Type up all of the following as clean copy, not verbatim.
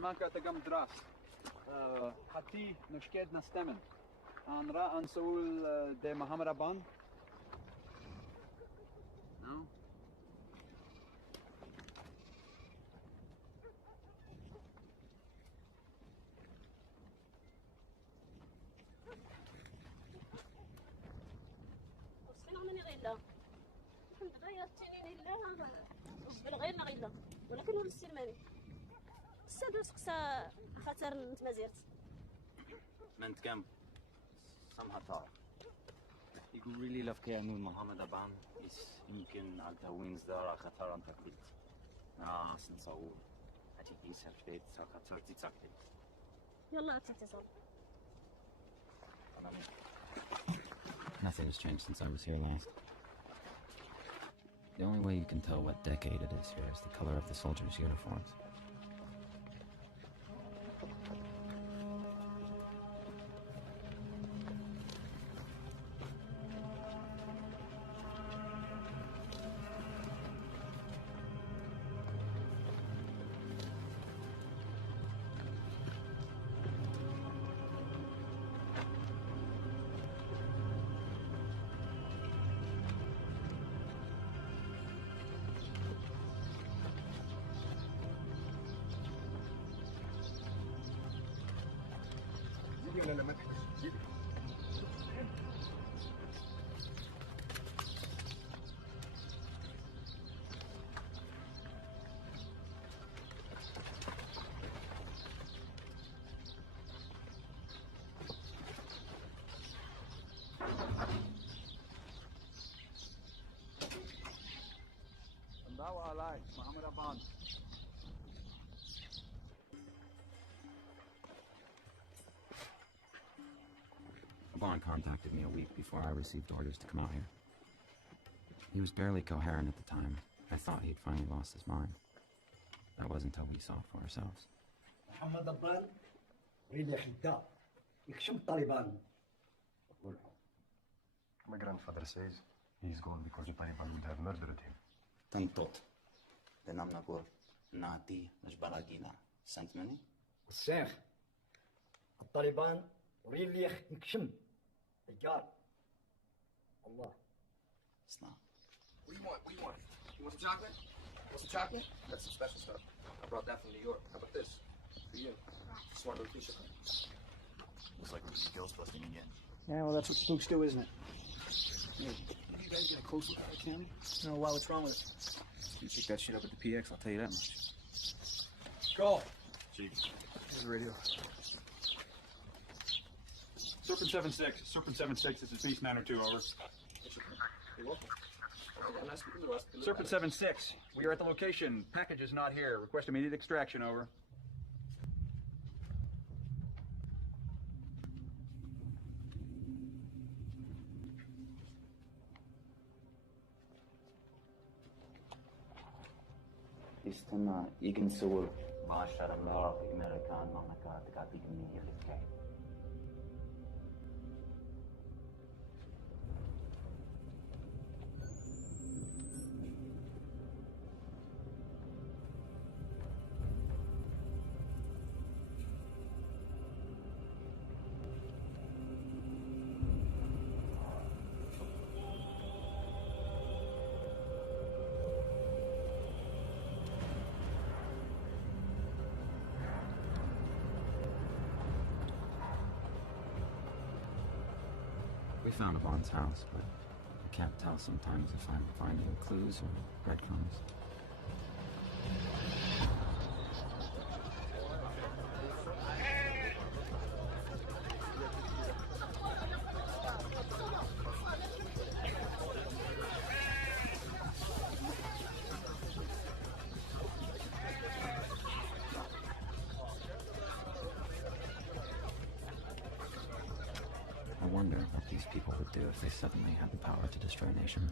Manka tagam dras. Hati nushked nastemen. Anra ansul de Muhammad Aban. No. الحمد لله يا التنين إلا بالغير نغيلا ولكن هو السلماني السادس قصا خاطر نتمازيرت من كم سمها يقول really love كيانو محمد أبان يمكن على توينز دارا خطر عن تقليد سنصور هتيجي سافرت خطر تتسكت يلا تتصل Nothing has changed since I was here last. The only way you can tell what decade it is here is the color of the soldiers' uniforms. Dawa alai, Muhammad Aban. Aban contacted me a week before I received orders to come out here. He was barely coherent at the time. I thought he'd finally lost his mind. That wasn't until we saw for ourselves. Muhammad Aban, really حدا يكشم الطالبان. My grandfather says he's gone because the Taliban would have murdered him. Tantot. The nam nagor nati مش balagina. Sent money? والشيخ الطالبان really يكشم الجار الله. It's not. What do you want? What do you want? You want some chocolate? Want some chocolate? That's some special stuff. I brought that from New York. How about this? For you. Smart little piece of it. Looks like we're skills busting again. Yeah, well, that's what spooks do, isn't it? Hey, you guys get a close look at the camera? No, why? What's wrong with it? You pick that shit up at the PX, I'll tell you that much. Go! Chief. Here's the radio. Serpent 7-6. Serpent 7-6, this is Beastman or 2, over. Serpent 7-6, we are at the location. Package is not here. Request immediate extraction, over. استنى يجي نصور بعشرة مليار في أمريكان مملكة تقاطيك منية للكاي. We found Avan's house, but I can't tell sometimes if I'm finding clues or breadcrumbs. I wonder what these people would do if they suddenly had the power to destroy a nation.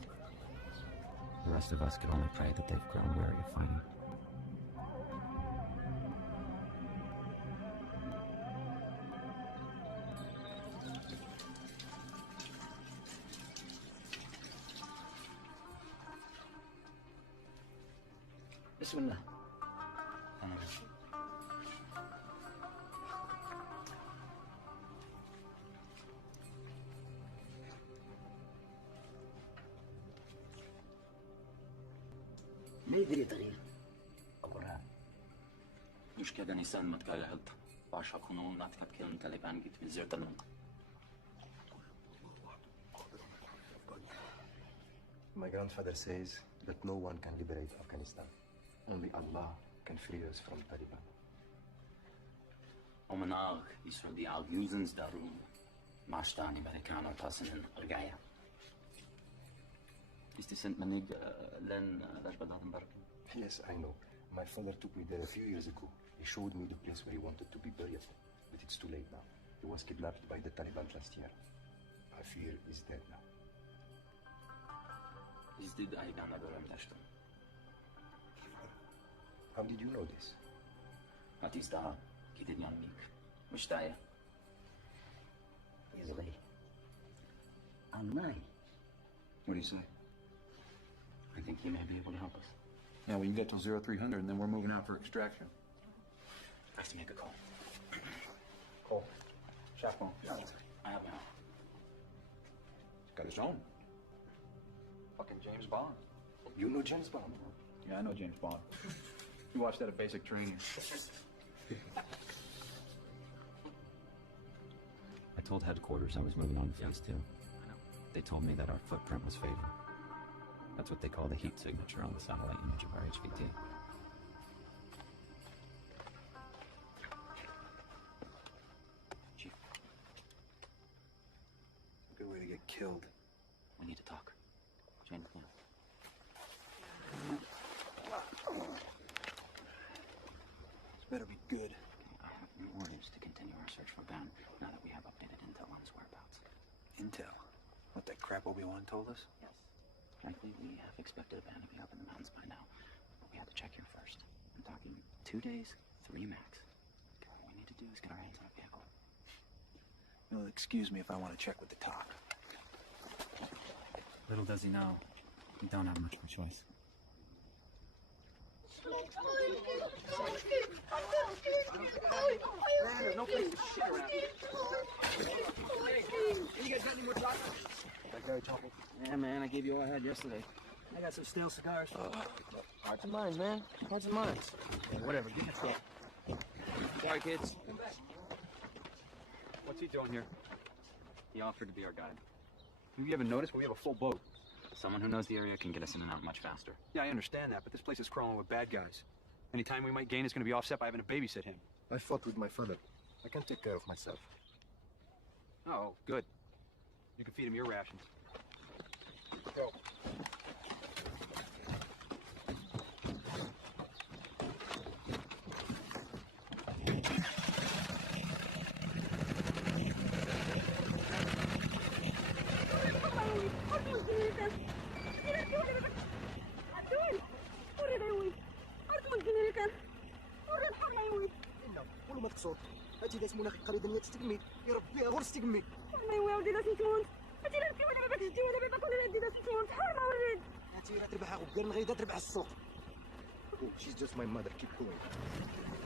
The rest of us could only pray that they've grown weary of fighting. بسم الله. ما يدري تغيير أبرهان مش كده نيسان ما تكلهت باشا كونو ناتكت كيلن تاليبان جيت من زيرتنم My grandfather says that no one can liberate Afghanistan. Only Allah can free us from Taliban. ومن آغ يسعودي عال يوزنز داروم معشتاني بريكانو تاسنن رجايا Is this sent manig len Rajbadadan Barkin? Yes, I know. My father took me there a few years ago. He showed me the place where he wanted to be buried. But it's too late now. He was kidnapped by the Taliban last year. I fear he's dead now. Is did I gana görem dashtum? How did you know this? At is da gidin yanmik. Mushtaya. يزغي online. What do you say? I think he may be able to help us. Yeah, we can get till 0300 and then we're moving out for extraction. I have to make a call. Cole. Chaperone. I have my own. Got his own. Fucking James Bond. You know James Bond? Yeah, I know James Bond. We watched that at basic training. I told headquarters I was moving on to phase 2. They told me that our footprint was favored. That's what they call the heat signature on the satellite image of our HVT. Chief, Good way to get killed. we need to talk. Jane, yeah. This better be good. I have new orders to continue our search for Ben now that we have updated intel on his whereabouts. Intel. What that crap Obi-Wan told us? Yes. Frankly, we have expected Ben to be up in the mountains by now, but we have to check here first. I'm talking 2 days, 3 max. All we need to do is get our hands on a vehicle. You'll excuse me if I want to check with the top. Little does he know, we don't have much of a choice. Man, there's no place to shit around here. You guys got any more chocolate? That guy chocolate. Yeah, man, I gave you all I had yesterday. I got some stale cigars. Hearts and minds, man. Hearts and minds. Yeah, whatever, get in the truck. Sorry, kids. What's he doing here? He offered to be our guide. You haven't noticed, but we have a full boat. Someone who knows the area can get us in and out much faster. Yeah, I understand that, but this place is crawling with bad guys. Any time we might gain is going to be offset by having to babysit him. I fought with my father. I can take care of myself. Oh, good. You can feed him your rations. Go. والله ما تقصد هاتي داس مناخ قريبا هي تستقمي يا ربي غور استقمي ما يا ولدي لازم تموت هاتي لا نبكي ولا ما باكش تجي ولا ما كنا ندي لازم تموت حرام ولد هاتي راه تربح غير نغيدا تربح السوق. She's just my mother. Keep going.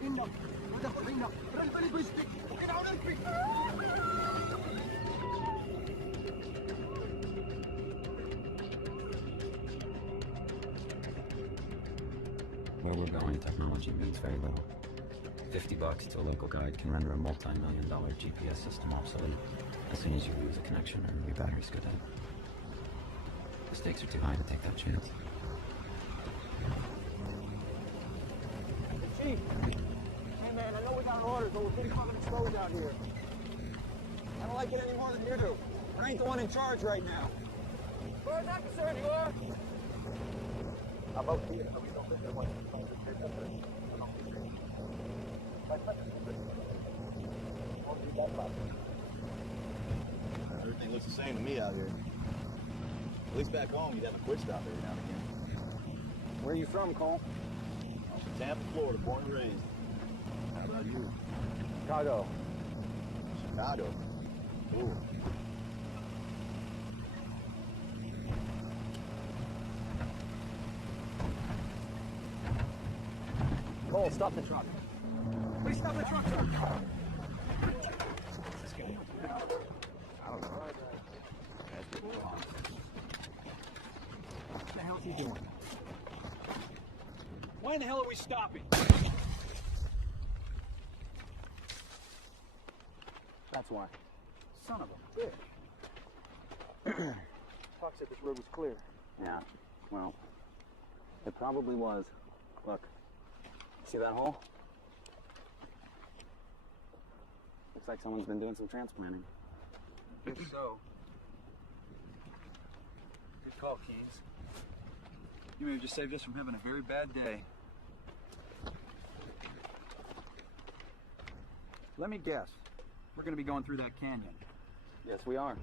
إنا هذا هو إنا راه البالي بيجدك وكنعاود نكفي. Where we're going, technology means very little. $50 to a local guide can render a multi-million-dollar GPS system obsolete as soon as you lose a connection or your batteries go down. The stakes are too high to take that chance. Chief, hey man, I know we got orders, but we're pretty fucking exposed out here. I don't like it any more than you do. I ain't the one in charge right now. As far as I'm concerned, you are. Everything looks the same to me out here. At least back home, you'd have a quick stop every now and again. Where are you from, Cole? I'm from Tampa, Florida, born and raised. How about you? Chicago. Chicago. Ooh. Cole, stop the truck. Please stop the truck, sir. This guy. I don't know. What the hell is he doing? Why in the hell are we stopping? That's why. Son of a bitch. Fox said this road was clear. Yeah, well, it probably was. Look, see that hole? Looks like someone's been doing some transplanting. If so. Good call, Keynes. You may have just saved us from having a very bad day. Let me guess. We're going to be going through that canyon. Yes, we are.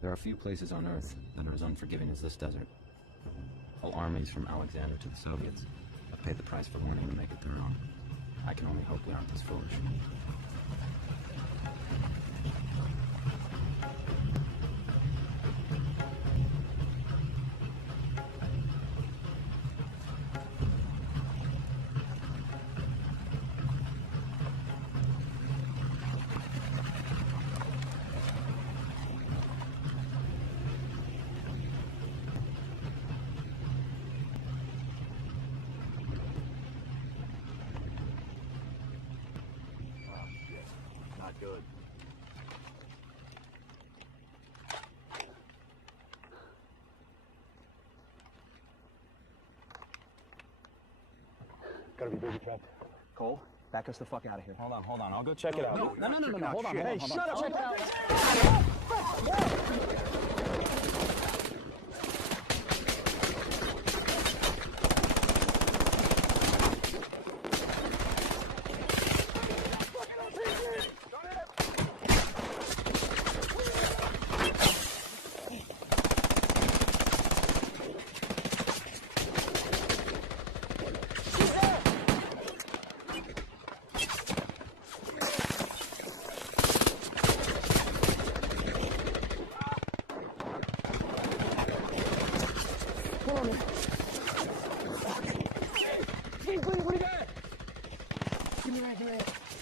There are few places on Earth that are as unforgiving as this desert. Whole armies from Alexander to the Soviets have paid the price for wanting to make it their own. I can only hope we aren't this foolish. Not good. Gotta be booby trapped. Cole, back us the fuck out of here. Hold on. I'll go check it out. No, hold on. Hey, shut up! Check it out.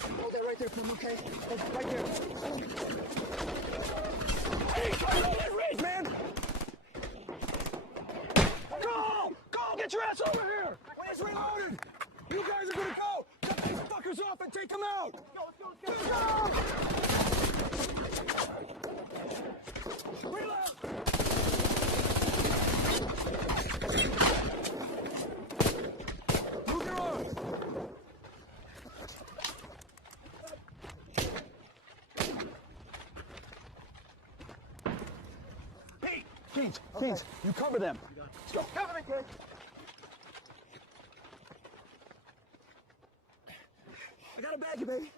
Hold that right there for him, okay? Hold it right there. Hey, hold that range, man! Go! Get your ass over here! It's reloaded! You guys are gonna go! Cut these fuckers off and take them out! Let's go! Reload! Move your arms! Keynes, you cover them. Let's go. Cover me, kid. I got a bag, baby.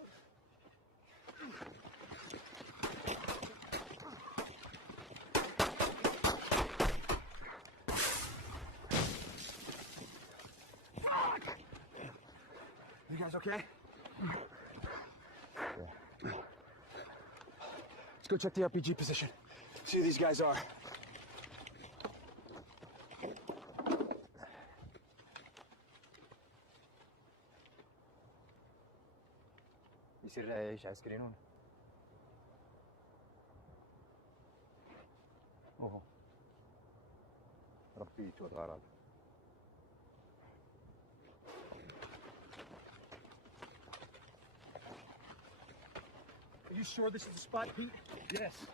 Fuck! You guys okay? Let's go check the RPG position. See who these guys are. يصير ايش عسكريين هون؟ اوه ربي شو الغرض. Are you sure this is the spot, Pete? Yes.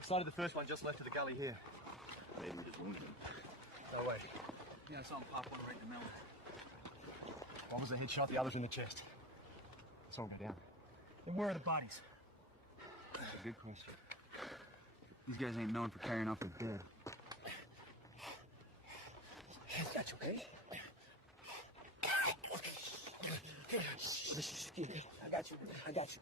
I started the first one just left of the gully here. Maybe we just wounded him. No way. Yeah, I saw him pop one right in the middle. One was a headshot, the other's in the chest. I saw him go down. Then where are the bodies? That's a good question. These guys ain't known for carrying off the dead. That's okay. I got you. I got you.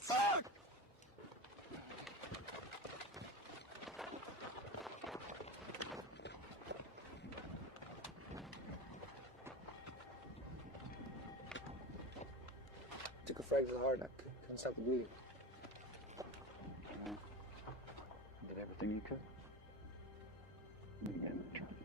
Fuck! Took a frag to the heart and I couldn't stop the bleeding. Did everything you could. You made it, Charlie.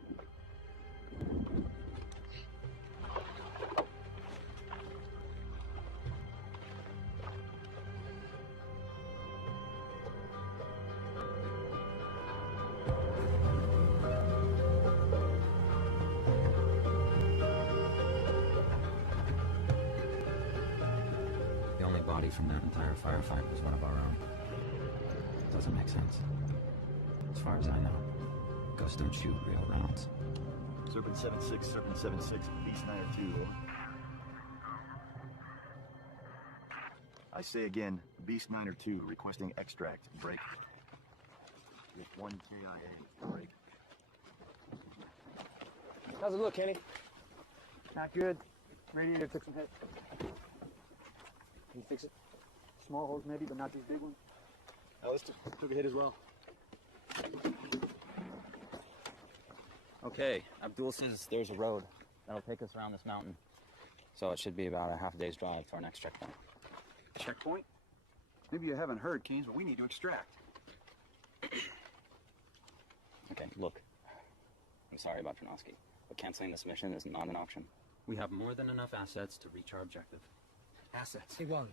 body from that entire firefight was one of our own. Doesn't make sense. As far as I know, ghosts don't shoot real rounds. Serpent 7-6, Serpent 7-6, Beast Niner 2. I say again, Beast Niner 2 requesting extract. Break. With 1 KIA. Break. How's it look, Kenny? Not good. Radiator took some hit. Can you fix it? Small holes maybe, but not these big ones. Oh, this took a hit as well. Okay, Abdul says there's a road that'll take us around this mountain. So it should be about a half a day's drive to our next checkpoint. Checkpoint? Maybe you haven't heard, Keynes, but we need to extract. Okay, look. I'm sorry about Tronovsky, but canceling this mission is not an option. We have more than enough assets to reach our objective. Assets. Hey, Wally.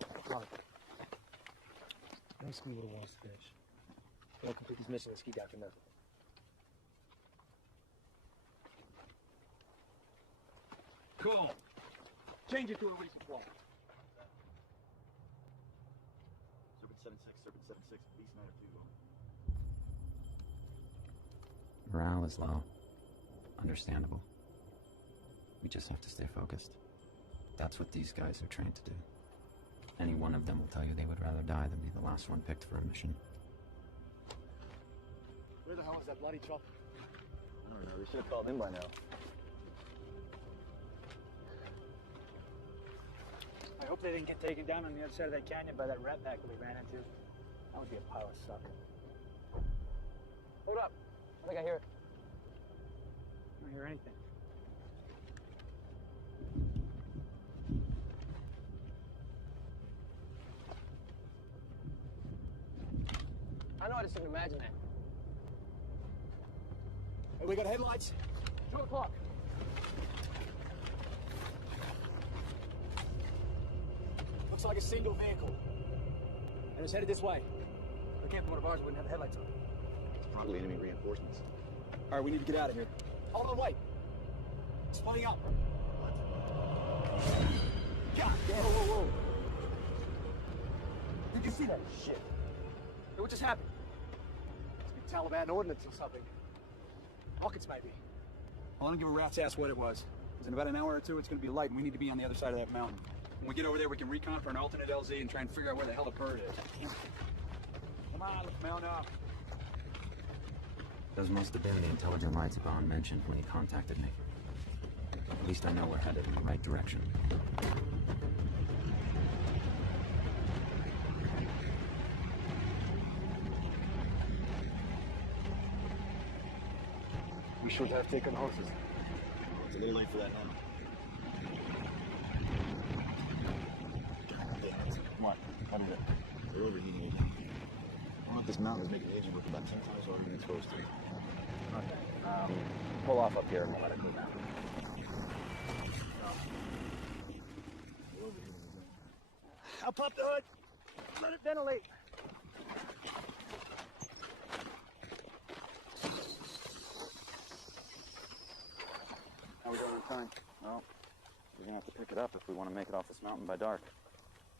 Don't screw with a wall stitch. We'll complete this mission and ski down for nothing. Cool. Change it to a recent wall. Serpent 7-6, Serpent 7-6, Beast Niner 2. Morale is low. Understandable. We just have to stay focused. That's what these guys are trained to do. Any one of them will tell you they would rather die than be the last one picked for a mission. Where the hell is that bloody truck? I don't know, they should have called in by now. I hope they didn't get taken down on the other side of that canyon by that rat pack that we ran into. That would be a pile of suck. Hold up. I think I hear it. I don't hear anything. I know I just didn't imagine that. Hey, we got headlights. 2 o'clock. Looks like a single vehicle. And it's headed this way. If it can't be one of ours, we wouldn't have headlights on. It's probably enemy reinforcements. All right, we need to get out of here. Hold on, wait. Splitting up. God damn. Whoa. Did you see that shit? Hey, what just happened? Must be Taliban ordnance or something. Rockets, maybe. I don't give a rat's ass what it was. Because in about an hour or two, it's going to be light, and we need to be on the other side of that mountain. When we get over there, we can recon for an alternate LZ and try and figure out where the hell the bird is. Come on, let's mount up. Those must have been the intelligent lights Bond mentioned when he contacted me. At least I know we're headed in the right direction. We should have taken horses. It's a little late for that now. What? How did it? They're overheating again. Look, this mountain is making the engine work about 10 times harder than it's supposed to. Okay. Pull off up here and we'll let it cool down. I'll pop the hood. Let it ventilate. How we doing on time? Well, we're gonna have to pick it up if we want to make it off this mountain by dark.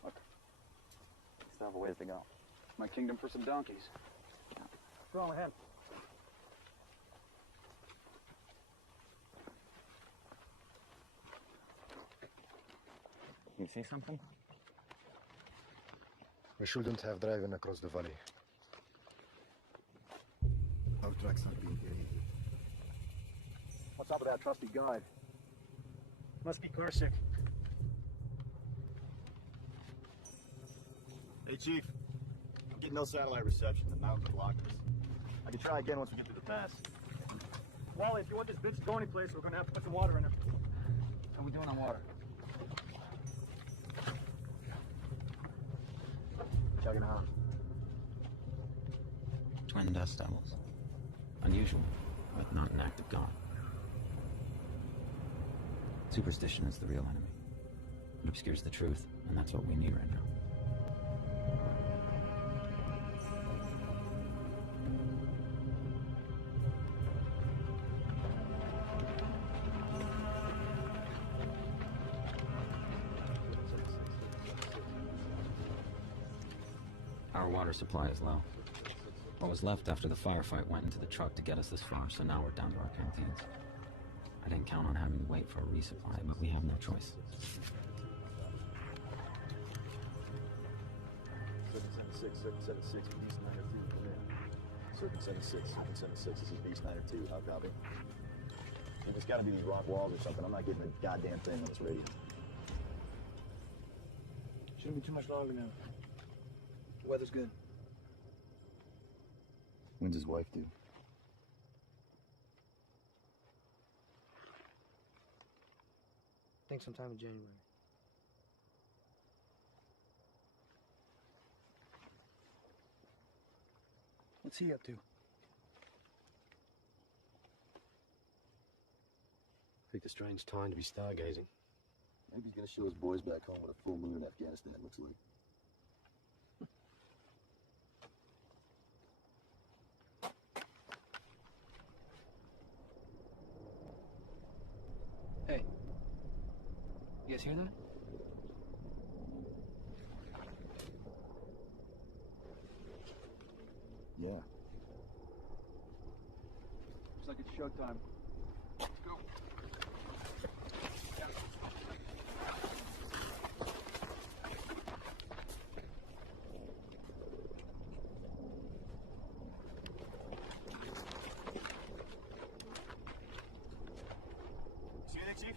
Look, we still have a ways to go. My kingdom for some donkeys. What's wrong with him? You see something? We shouldn't have driven across the valley. Our tracks aren't being carried. What's up with that trusty guide? Must be carsick. Hey, Chief. I'm getting no satellite reception. The mountains blocked us. I can try again once we get through the pass. Wally, if you want this bitch to go anyplace, we're gonna have to put some water in her. How we doing on water? Chugging on. Twin dust devils. Unusual, but not an act of God. Superstition is the real enemy. It obscures the truth, and that's what we need right now. Our water supply is low. What was left after the firefight went into the truck to get us this far, so now we're down to our canteens. I didn't count on having to wait for a resupply, but we have no choice. 776, Beast 902, come in. Circuit 76, 776, this is Beast 902, how copy? If it's gotta be these rock walls or something, I'm not getting a goddamn thing on this radio. Shouldn't be too much longer now. The weather's good. When's his wife do? I think sometime in January. What's he up to? Picked a strange time to be stargazing. Maybe he's gonna show his boys back home what a full moon in Afghanistan looks like. Hey. You guys hear that? Yeah. Looks like it's showtime. Let's go. See anything, Chief?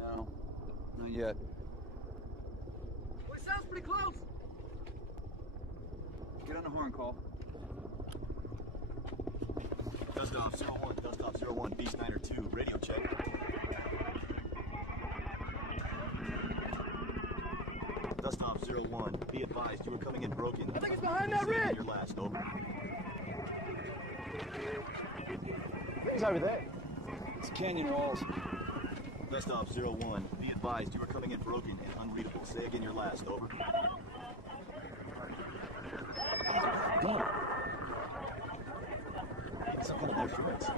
No, not yet. Well, it sounds pretty close. Get on the horn, Cole. Dust off 01, dust off 01, Beast 902, radio check. Dust off 01, be advised you are coming in broken. I think it's behind that ridge. Your last, over. It's over there. It's canyon walls. Dust off 01, be advised you are coming in broken and unreadable. Say again your last, over. Some kind of difference.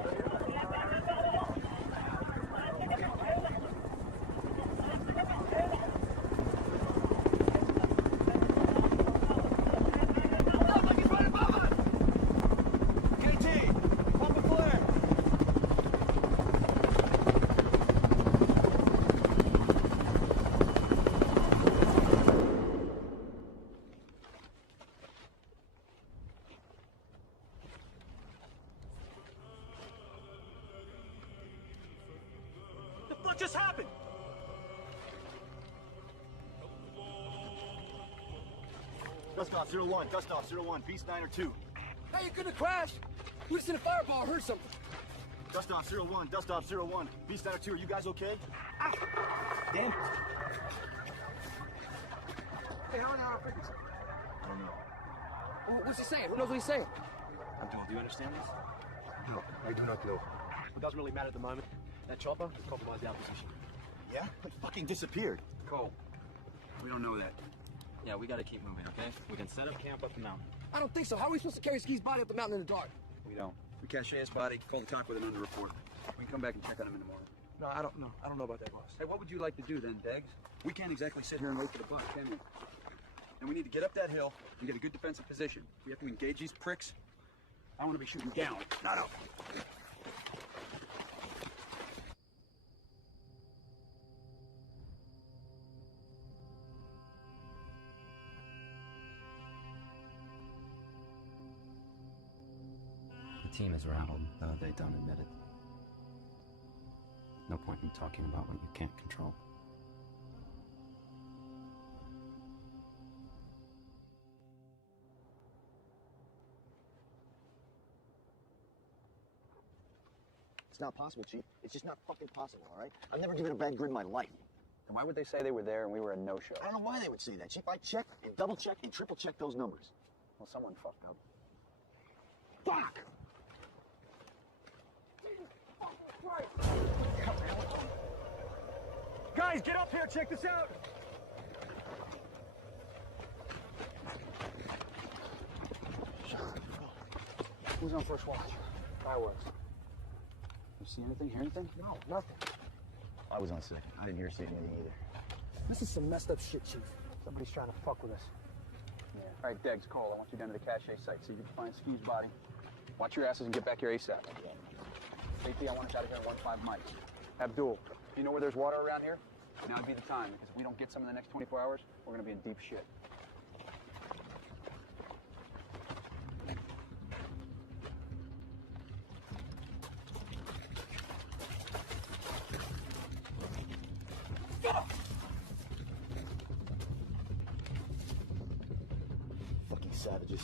What just happened? Dust off 01, dust off 01, Beast 902. Hey, you couldn't have crashed. We just hit a fireball or heard something. Dust off 01, dust off 01, Beast 902, are you guys okay? Ah. Damn. Hey, how are our frequency? I don't know. What's he saying? Who knows what he's saying? Abdul, do you understand this? No, I do not know. It doesn't really matter at the moment. That chopper has compromised our position. Yeah? It fucking disappeared. Cole, we don't know that. Yeah, we gotta keep moving, okay? We can set up camp up the mountain. I don't think so. How are we supposed to carry Ski's body up the mountain in the dark? We don't. We cache his body, call the TOC with an underreport. We can come back and check on him in the morning. No, I don't know. I don't know about that, boss. Hey, what would you like to do then, Beggs? We can't exactly sit here and wait for the bus, can we? And we need to get up that hill and get a good defensive position. We have to engage these pricks. I want to be shooting down, not up. The team is rattled, though they don't admit it. No point in talking about what you can't control. It's not possible, Chief. It's just not fucking possible, all right? I've never given a bad grid in my life. Then why would they say they were there and we were a no-show? I don't know why they would say that, Chief. I checked and double-checked and triple-checked those numbers. Well, someone fucked up. Fuck! Guys, get up here. Check this out. Who's on first watch? I was. You see anything, hear anything? No, nothing. I was on second. I didn't hear anything either. This is some messed up shit, Chief. Somebody's trying to fuck with us. Yeah. All right, Deggs, Cole, I want you down to the cache site so you can find Ski's body. Watch your asses and get back here ASAP. JP, I want us out of here in 1-5 mics. Abdul, you know where there's water around here? Now would be the time, because if we don't get some in the next 24 hours, we're gonna be in deep shit. Fucking savages.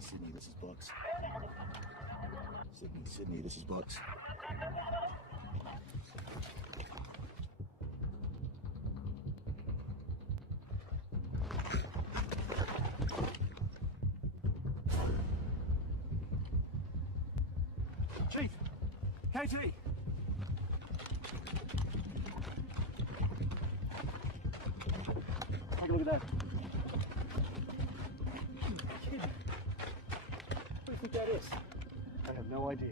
Sydney, this is Bucks. Sydney, this is Bucks. Chief! KT! Take a look at that. Kid. What do you think that is? I have no idea.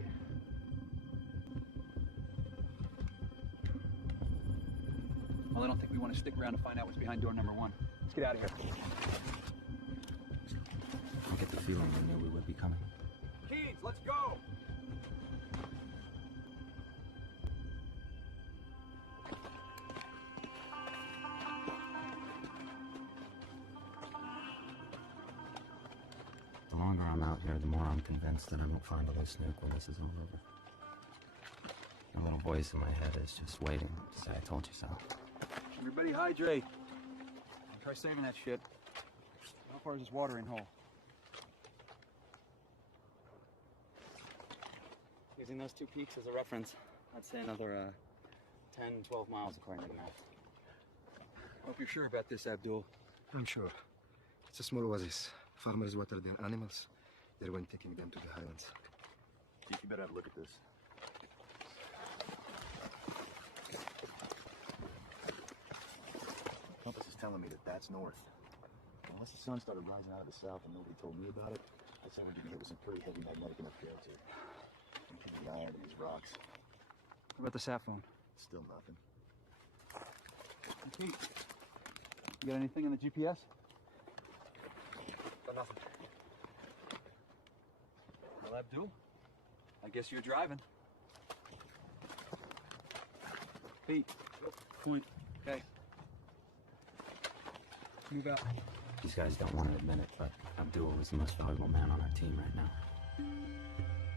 Well, I don't think we want to stick around to find out what's behind door number 1. Let's get out of here. I get the feeling they knew we would be coming. Keys, let's go! The longer I'm out here, the more I'm convinced that I won't find a loose nuke when this is all over. The little voice in my head is just waiting to say I told you so. Everybody hydrate. Try saving that shit. How far is this watering hole? Using those two peaks as a reference, I'd say another 10, 12 miles according to the map. Hope you're sure about this, Abdul. I'm sure. It's a small oasis. Farmers water their animals. They went taking them to the highlands. You better have a look at this. Compass is telling me that that's north. Unless the sun started rising out of the south and nobody told me about it, that's how we're getting hit with some pretty heavy magnetic interference here. And keep the iron in these rocks. What about the sat phone? Still nothing. Pete, you got anything in the GPS? Got nothing. Well, Abdul, I guess you're driving. Pete, point. Okay. Move out. These guys don't want to admit it, but Abdul is the most valuable man on our team right now.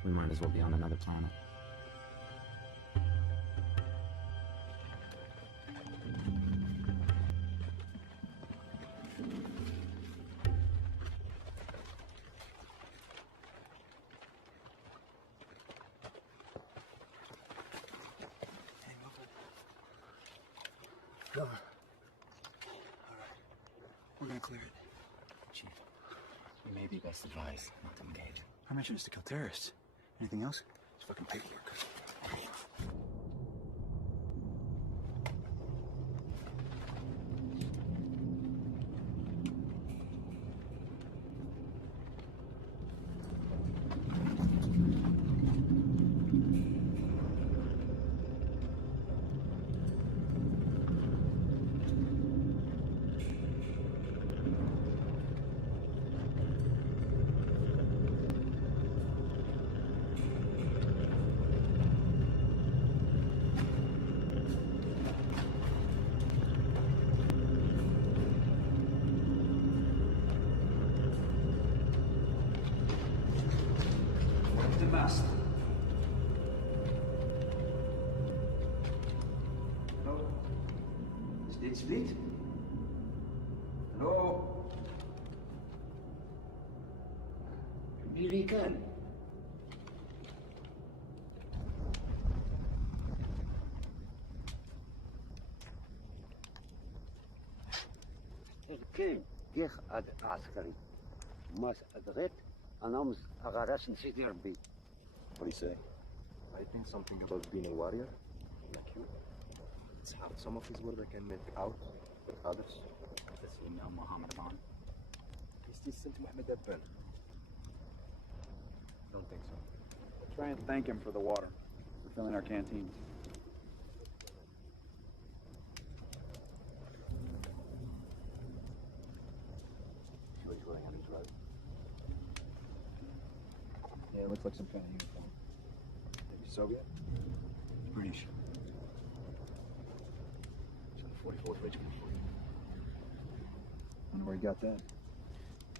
We might as well be on another planet. Cover. All right. We're gonna clear it. Chief, we may be best advised not to engage. Our mission is to kill terrorists. Anything else? It's fucking paperwork. The mast. Hello? Is dit split? Hello? American. كيف كيف عسكري ماس أدغت أنا مس أغارس نسيت ربي. What do you say? I think something about being a warrior, like you. It's how some of his work I can make out, but others, تسليم لأم محمد أبان. Is this St. Mohammed Abban? Don't think so. Try and thank him for the water. For filling our canteens. Sure he's wearing on his robe? Yeah, it looks like some kind of uniform. Maybe Soviet? British. So the 44th Regiment for you. Wonder where he got that.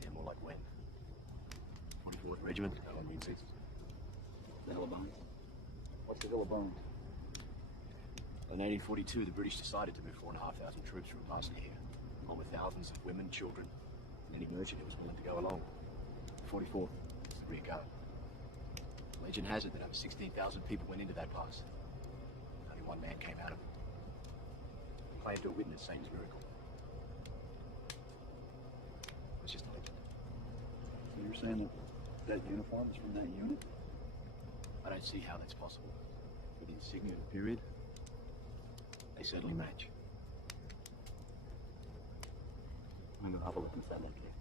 Yeah, more like when. 44th Regiment? No one means it. The Hill of Bones. What's the Hill of Bones? In 1842, the British decided to move 4,500 troops from Bosnia here, along with thousands of women, children, and any merchant who was willing to go along. 44th was the rear guard. Legend has it that over 16,000 people went into that pass. Only one man came out of it. Claimed to have witnessed Satan's miracle. It was just a legend. So you're saying that that uniform is from that unit? I don't see how that's possible. For the insignia of the period, they certainly match. I'm gonna go have a look inside that cave.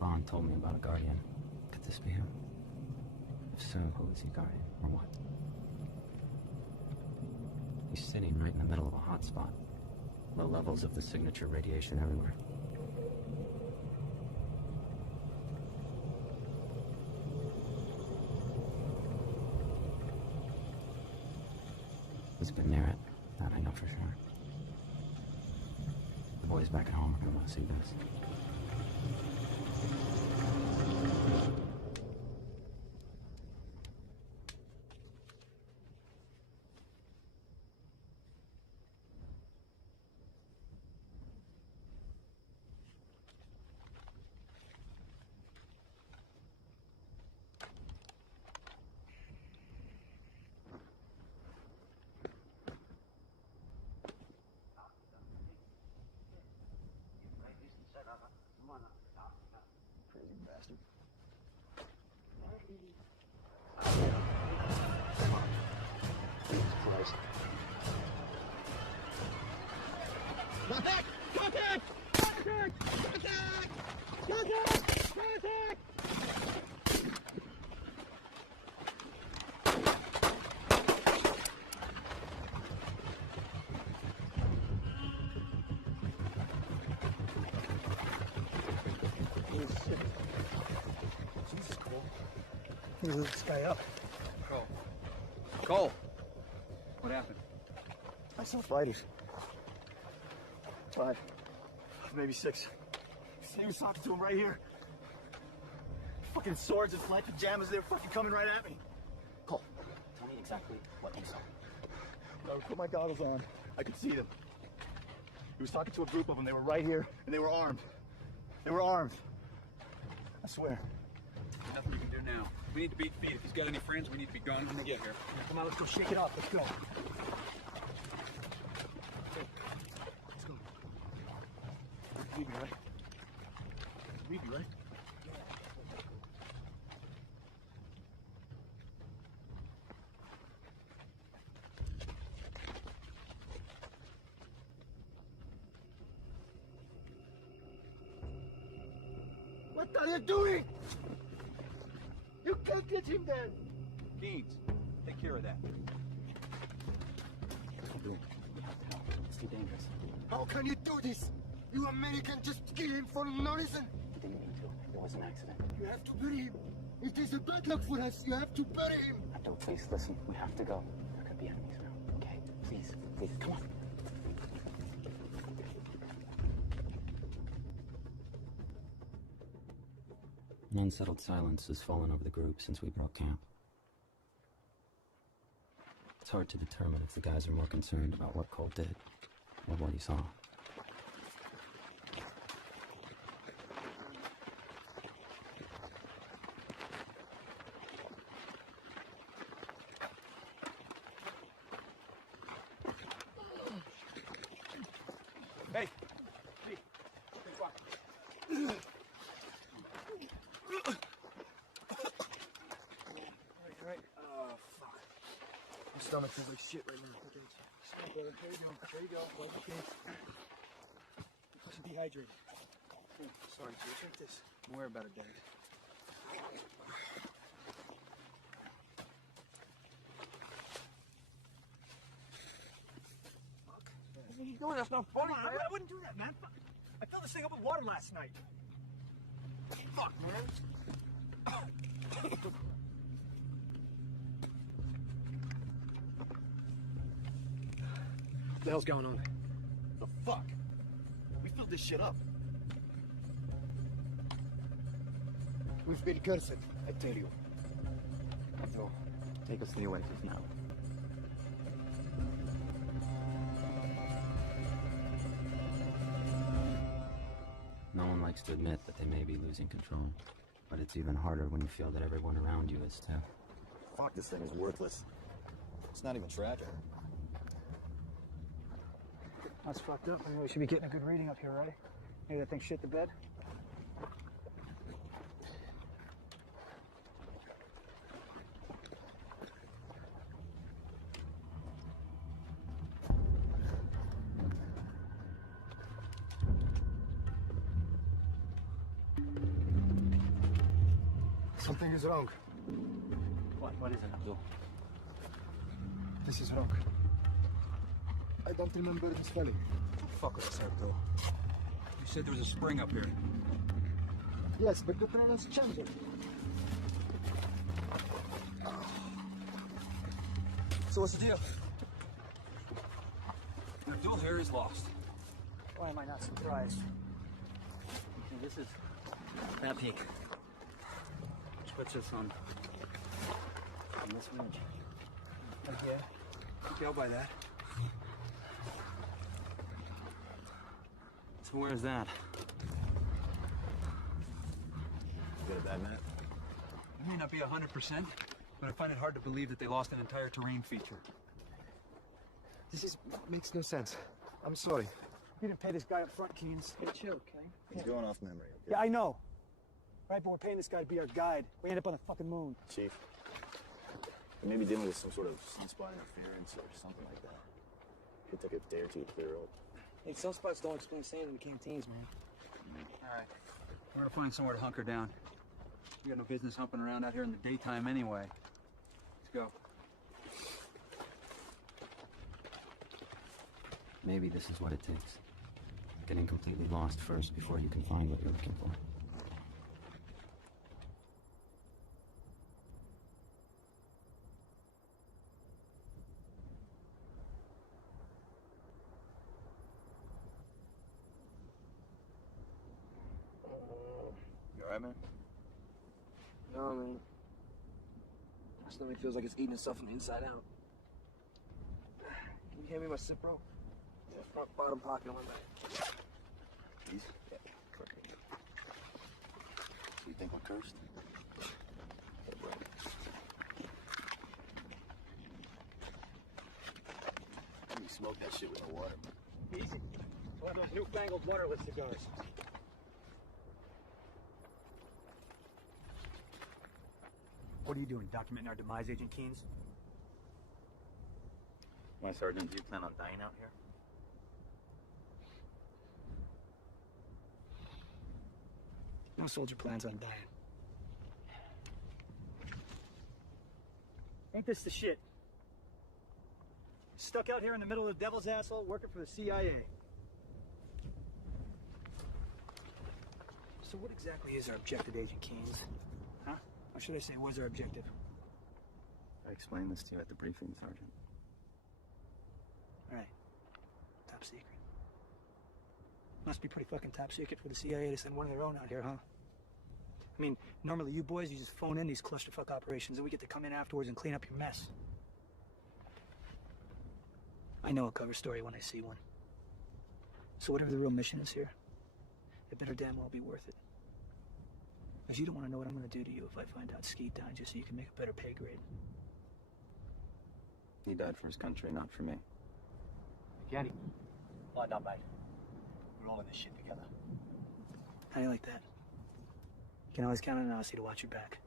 Aban told me about a guardian. Could this be him? If so, who is he guarding, or what? He's sitting right in the middle of a hot spot. Low levels of the signature radiation everywhere. He's been near it. That I know for sure. The boys back at home are gonna want to see this. Crazy bastard. Christ. Contact! Contact! Contact! Contact! Contact! Contact! Holy shit. Jesus, Cole. You lit this guy up. Cole. Cole! What happened? I saw fighters. 5, maybe 6. He was talking to him right here. Fucking swords and flight pajamas, they were fucking coming right at me. Cole, tell me exactly what you saw. I put my goggles on. I could see them. He was talking to a group of them. They were right here, and they were armed. They were armed. I swear. There's nothing you can do now. We need to beat feet. If he's got any friends, we need to be gone when they get here. Come on, let's go shake it off. Let's go. Let's go. Read me, right? Read me, right? What are you doing? You can't get him there. Keens, take care of that. It's too dangerous. How can you do this? You American just kill him for no reason. You didn't mean to. It was an accident. You have to bury him. It is a bad luck for us. You have to bury him. Abdul, please listen. We have to go. There could be enemies around. Okay? Please, please, come on. An unsettled silence has fallen over the group since we broke camp. It's hard to determine if the guys are more concerned about what Cole did or what he saw. Hey! Hey! Stay quiet. stomach feels like shit right now. Okay. Stop, brother. There you go. There you go. Wipe your face. You're dehydrated. Oh, sorry, dude. Drink this. Don't worry about it, Dad. What are you doing? That's not funny, man. I wouldn't do that, man. Fuck. I filled this thing up with water last night. Fuck, man. What the hell's going on? The fuck? We filled this shit up. We've been cursed, I tell you. So, take us to the oasis now. No one likes to admit that they may be losing control, but it's even harder when you feel that everyone around you is too. Fuck, this thing is worthless. It's not even tragic. That's fucked up. I mean, we should be getting a good reading up here, right? Maybe that thing shit the bed. Something is wrong. What is it, Abdul? This is wrong. I don't remember this valley. Fuck with us, Abdul. You said there was a spring up here. Yes, but the plan has changed. So what's the deal? Abdul here is lost. Why am I not surprised? And this is that peak, which puts us on this ridge. Again? Go by that. So where's that? You got a bad map? It may not be 100%, but I find it hard to believe that they lost an entire terrain feature. This makes no sense. I'm sorry. You didn't pay this guy up front, Keynes. Hey, chill, okay? He's going off memory, okay? Yeah, I know. Right, but we're paying this guy to be our guide. We end up on the fucking moon. Chief, we may be dealing with some sort of sunspot interference or something like that. Could take a day or two to clear up. Hey, sunspots don't explain sand in the canteens, man. All right. We're gonna find somewhere to hunker down. We got no business humping around out here in the daytime anyway. Let's go. Maybe this is what it takes. Getting completely lost first before you can find what you're looking for. You alright, man? No, man. My stomach feels like it's eating itself from the inside out. Can you hand me my Cipro? Yeah, front bottom pocket on my back. Please? Yeah. Perfect. So you think I'm cursed? You smoke that shit with no water, man. Easy. One of those newfangled waterless cigars. What are you doing? Documenting our demise, Agent Keynes? Why, Sergeant, do you plan on dying out here? No soldier plans on dying. Ain't this the shit? Stuck out here in the middle of the devil's asshole working for the CIA. So what exactly is our objective, Agent Keynes? Huh? Or should I say, what's our objective? I explained this to you at the briefing, Sergeant. Right. Top secret. Must be pretty fucking top secret for the CIA to send one of their own out here, huh? I mean, normally you boys, you just phone in these clusterfuck operations and we get to come in afterwards and clean up your mess. I know a cover story when I see one. So whatever the real mission is here, it better damn well be worth it. Because you don't want to know what I'm going to do to you if I find out Skeet died just so you can make a better pay grade. He died for his country, not for me. Yanni. Line up, mate. We're all in this shit together. How do you like that? You can always count on an Aussie to watch your back.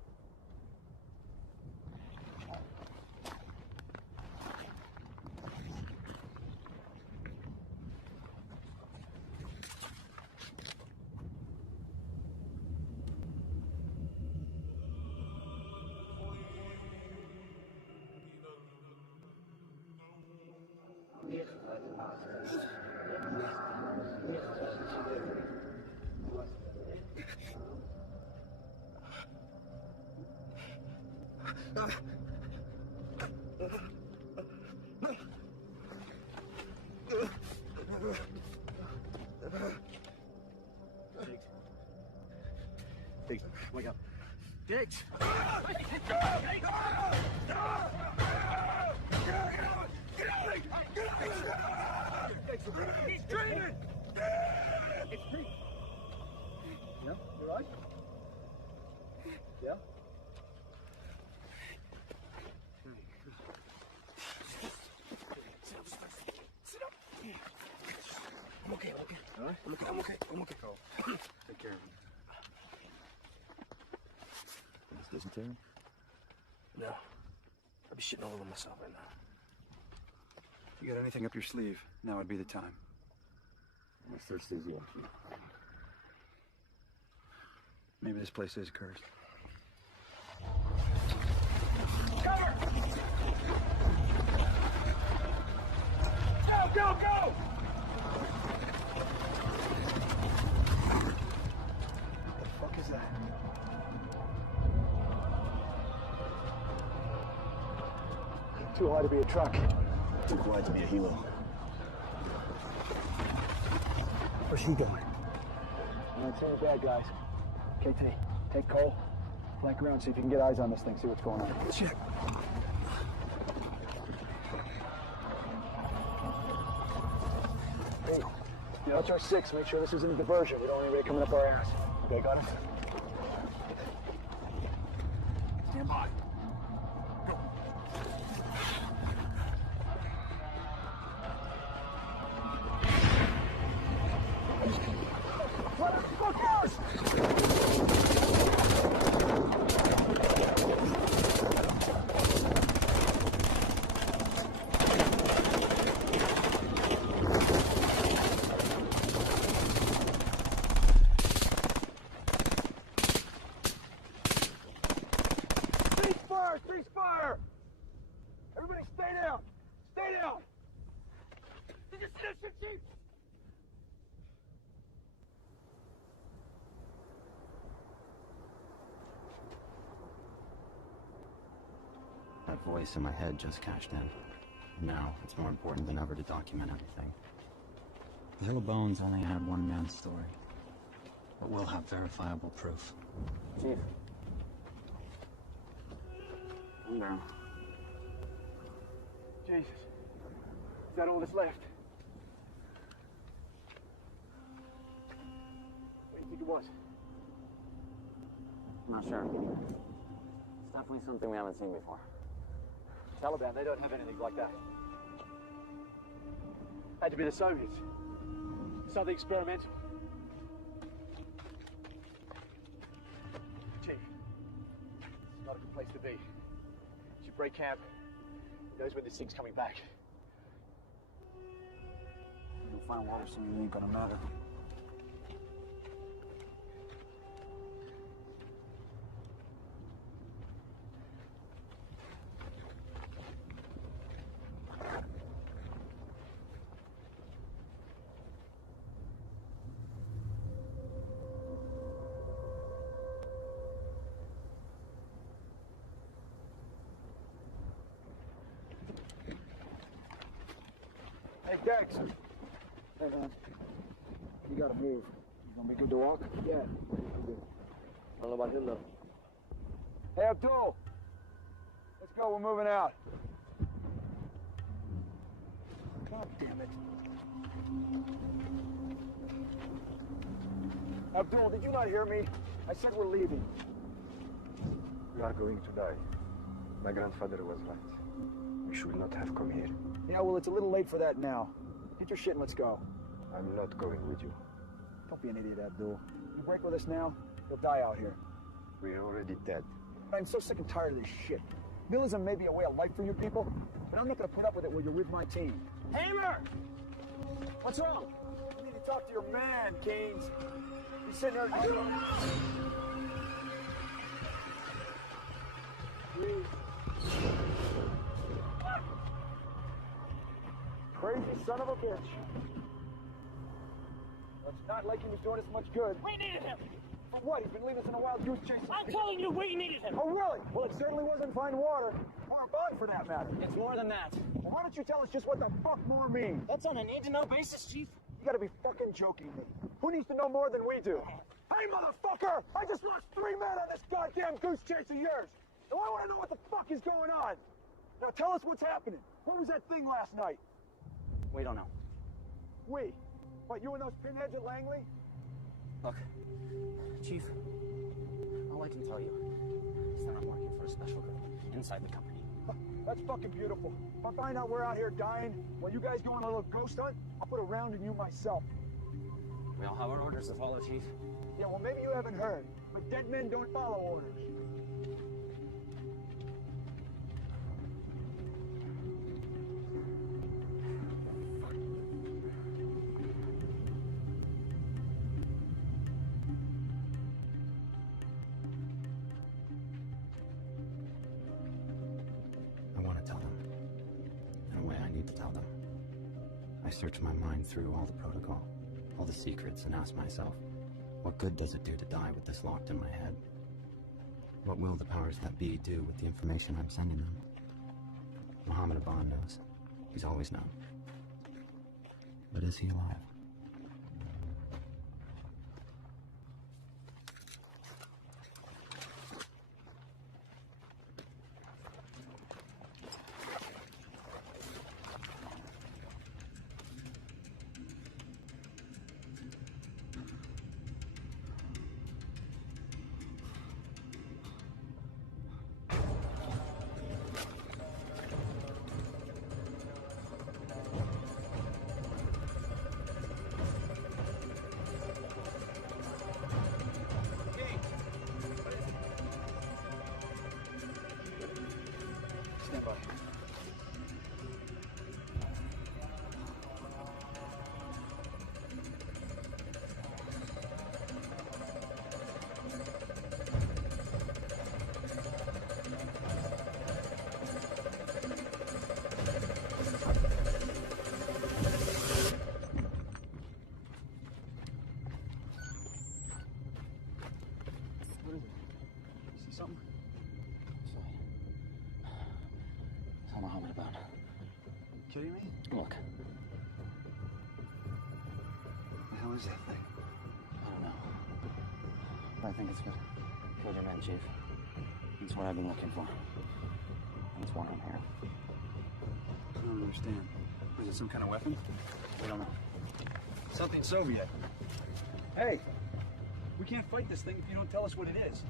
Diggs, wake up. Diggs! He's dreaming! It's Pete. Yeah, you all right? Yeah? Sit up. I'm okay, I'm okay. All right? I'm okay. Take care of him. This dysentery? No. I'd be shitting all over myself right now. You got anything up your sleeve, now would be the time. My thirst is you. Maybe this place is cursed. Cover! Go, go, go! What the fuck is that? Too high to be a truck. Too quiet to be a helo. Where's he going? I'm not seeing the bad guys. KT, take Cole. Flank around, see if you can get eyes on this thing, see what's going on. Shit. Hey, you know, it's our 6. Make sure this isn't a diversion. We don't want anybody coming up our ass. Okay, got it? Stand by. Ceasefire! Everybody stay down! Stay down! Did you see that shit, Chief? That voice in my head just cashed in. Now, it's more important than ever to document everything. The Hill of Bones only had one man's story, but we'll have verifiable proof. Chief. Calm down. Jesus. Is that all that's left? What do you think it was? I'm not sure. It's definitely something we haven't seen before. Taliban, they don't have anything like that. Had to be the Soviets. Something experimental. Chief, it's not a good place to be. You should break camp. Who knows when this thing's coming back? You'll find water soon, it ain't gonna matter. Hey, Dex. Hey, man. You gotta move. You gonna be good to walk? Yeah. Good. I don't know about him, though. Hey, Abdul. Let's go. We're moving out. God damn it. Abdul, did you not hear me? I said we're leaving. We are going to die. My grandfather was right. We should not have come here. Yeah, well, it's a little late for that now. Get your shit and let's go. I'm not going with you. Don't be an idiot, Abdul. You break with us now, you'll die out here. We're already dead. I'm so sick and tired of this shit. Millism may be a way of life for you people, but I'm not gonna put up with it when you're with my team. Hamer! What's wrong? You need to talk to your man, Keynes. He's sitting there. Please. Crazy son of a bitch. Well, it's not like he was doing us much good. We needed him. For What? He's been leading us in a wild goose chase. I'm telling you, we needed him. Oh, really? Well, it certainly wasn't fine water. Or a bug, for that matter. It's more than that. Well, why don't you tell us just what the fuck more means? That's on a need-to-know basis, Chief. You gotta be fucking joking me. Who needs to know more than we do? Hey, motherfucker! I just lost 3 men on this goddamn goose chase of yours. And I want to know what the fuck is going on. Now tell us what's happening. What was that thing last night? We don't know. We? What, you and those pinheads at Langley? Look, Chief, all I can tell you is that I'm working for a special group inside the company. That's fucking beautiful. If I find out we're out here dying while you guys go on a little ghost hunt, I'll put a round in you myself. We all have our orders to follow, Chief. Yeah, well, maybe you haven't heard, but dead men don't follow orders. I want to tell them. In a way, I need to tell them. I search my mind through all the protocol, all the secrets, and ask myself, what good does it do to die with this locked in my head? What will the powers that be do with the information I'm sending them? Mohammed Aban knows. He's always known. But is he alive? Stand by. What is it? See something? Tell Mohammed about it. You kidding me? Look, The hell is that thing? I don't know. But I think it's good. Good your men, Chief. It's what I've been looking for. And it's why I'm here. I don't understand. Was it some kind of weapon? We don't know. Something Soviet. Hey, we can't fight this thing if you don't tell us what it is.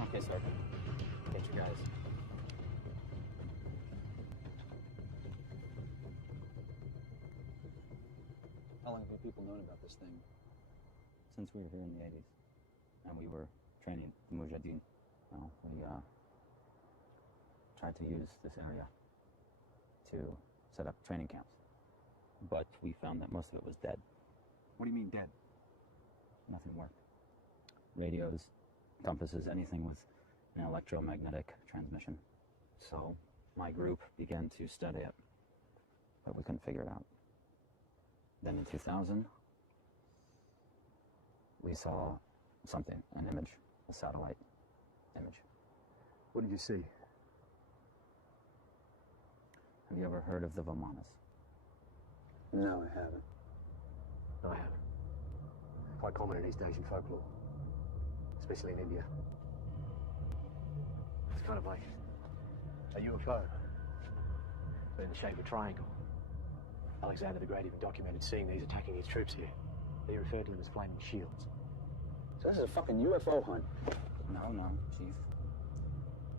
Okay, sir. Get you guys. How long have you people known about this thing? Since we were here in the 80s, and we were training the Mujahideen, we tried to use this area to set up training camps. But we found that most of it was dead. What do you mean dead? Nothing worked. Radios, compasses, anything with an electromagnetic transmission. So my group began to study it, but we couldn't figure it out. Then in 2000, we saw something, an image, a satellite image. What did you see? Have you ever heard of the Vimanas? No, I haven't. No, I haven't. Quite common in East Asian folklore, especially in India. It's kind of like a UFO, but in the shape of a triangle. Alexander the Great even documented seeing these attacking his troops here. He referred to them as flaming shields. So this is a fucking UFO hunt. No, Chief.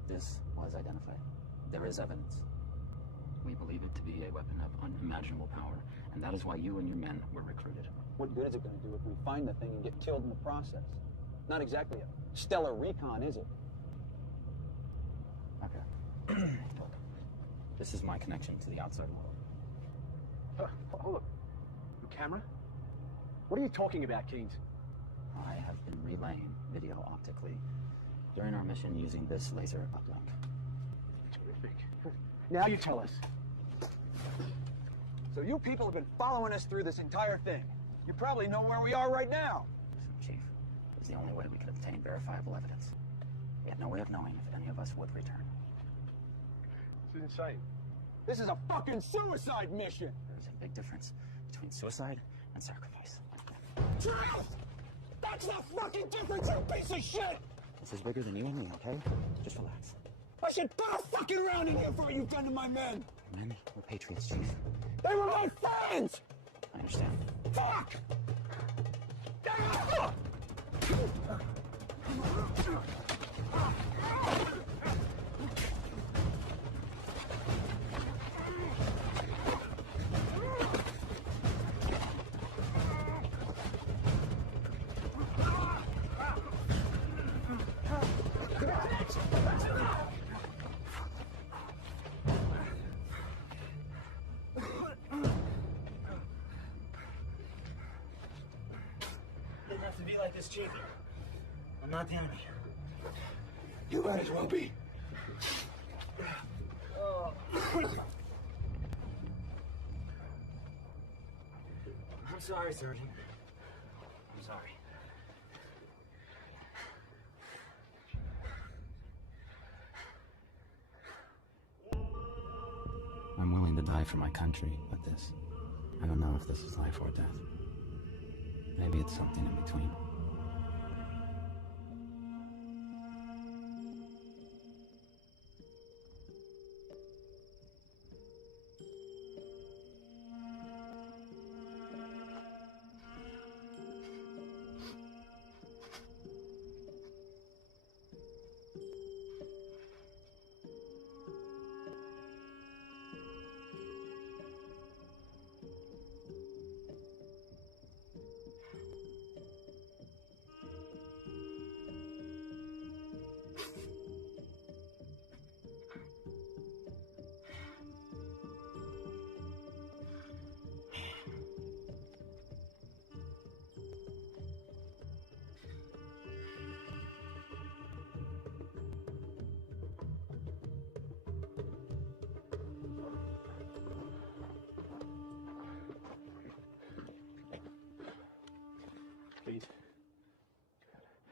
This was identified. There is evidence. We believe it to be a weapon of unimaginable power, and that is why you and your men were recruited. What good is it going to do if we find the thing and get killed in the process? Not exactly a stellar recon, is it? Okay. Look, this is my connection to the outside world. Hold up. The camera? What are you talking about, Keynes? I have been relaying video optically during our mission using this laser uplink. Terrific. Now you tell us. So you people have been following us through this entire thing. You probably know where we are right now. Chief, it was the only way we could obtain verifiable evidence. We had no way of knowing if any of us would return. It's insane. This is a fucking suicide mission! There's a big difference between suicide and sacrifice. Truth! That's the fucking difference, you piece of shit! This is bigger than you and me, okay? Just relax. I should put a fucking round in here for what you've done to my men! Men, we're patriots, Chief. They were my friends! I understand. Fuck! Doesn't have to be like this, Chief. I'm not the enemy. You might as well be. I'm sorry, Sergeant. I'm sorry. I'm willing to die for my country, but this, I don't know if this is life or death. Maybe it's something in between.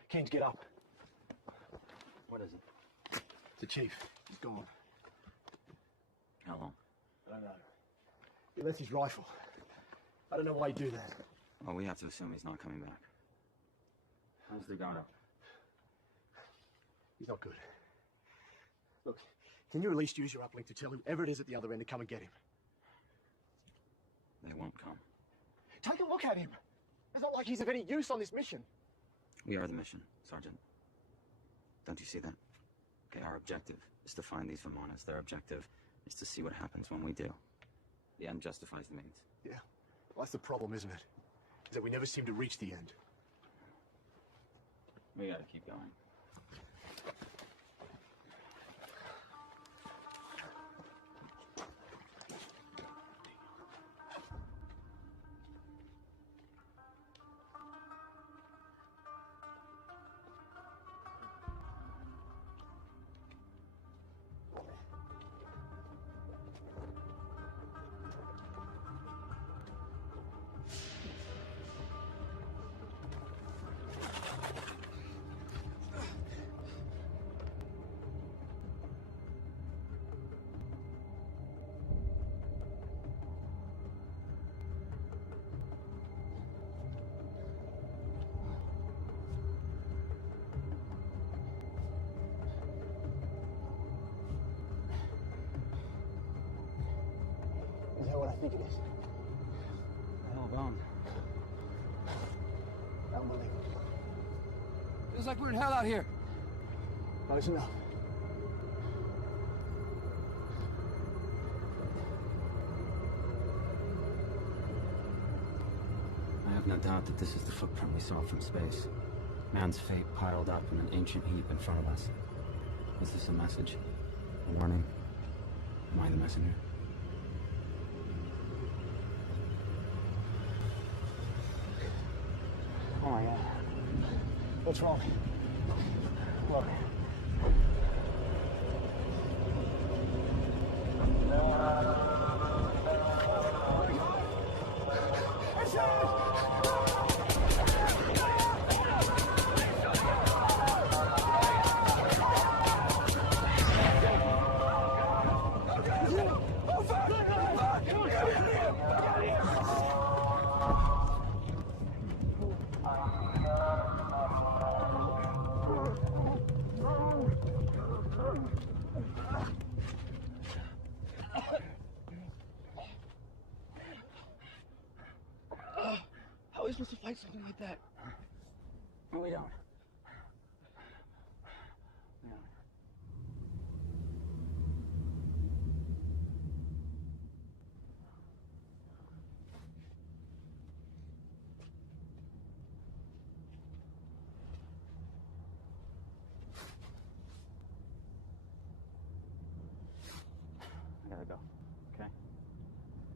Keynes, get up. What is it? The chief. He's gone. How long? I don't know. He left his rifle. I don't know why he'd do that. Well, we have to assume he's not coming back. How's the guard? He's not good. Look, can you at least use your uplink to tell whoever it is at the other end to come and get him? They won't come. Take a look at him. It's not like he's of any use on this mission. We are the mission, Sergeant. Don't you see that? Okay, our objective is to find these Vimanas. Their objective is to see what happens when we do. The end justifies the means. Yeah. Well, that's the problem, isn't it? Is that we never seem to reach the end. We gotta keep going. Is that what I think it is? Hellbound. Unbelievable. Feels like we're in hell out here. Close enough. I have no doubt that this is the footprint we saw from space. Man's fate piled up in an ancient heap in front of us. Was this a message? A warning? Am I the messenger? Oh my God. What's wrong? Look. you're supposed to fight something like that. No, we don't. I gotta go, okay?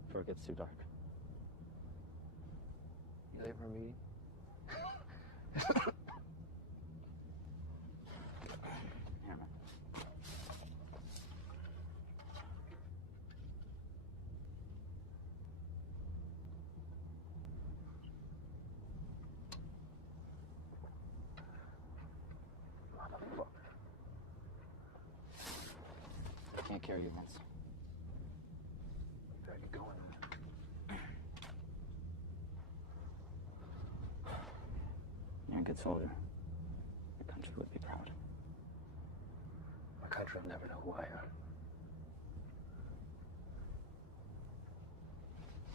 Before it gets too dark. You late for a meeting? Here, man. Motherfucker. I can't carry you, Vince. Where are you going? You're a good soldier. Your country would be proud. My country will never know who I am.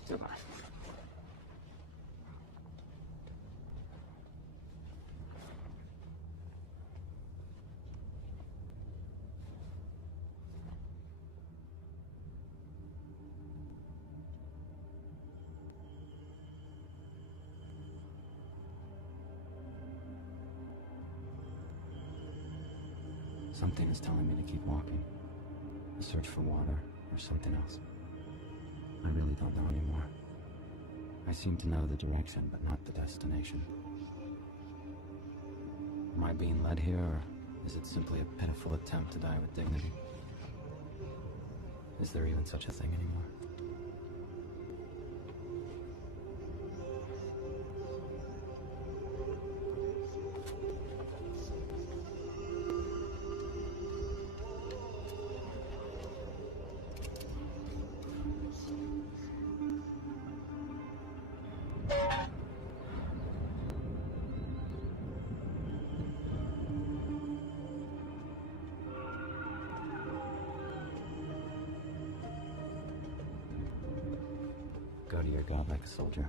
Goodbye. Something is telling me to keep walking. A search for water or something else. I really don't know anymore. I seem to know the direction, but not the destination. Am I being led here, or is it simply a pitiful attempt to die with dignity? Is there even such a thing anymore? Go to your god like a soldier.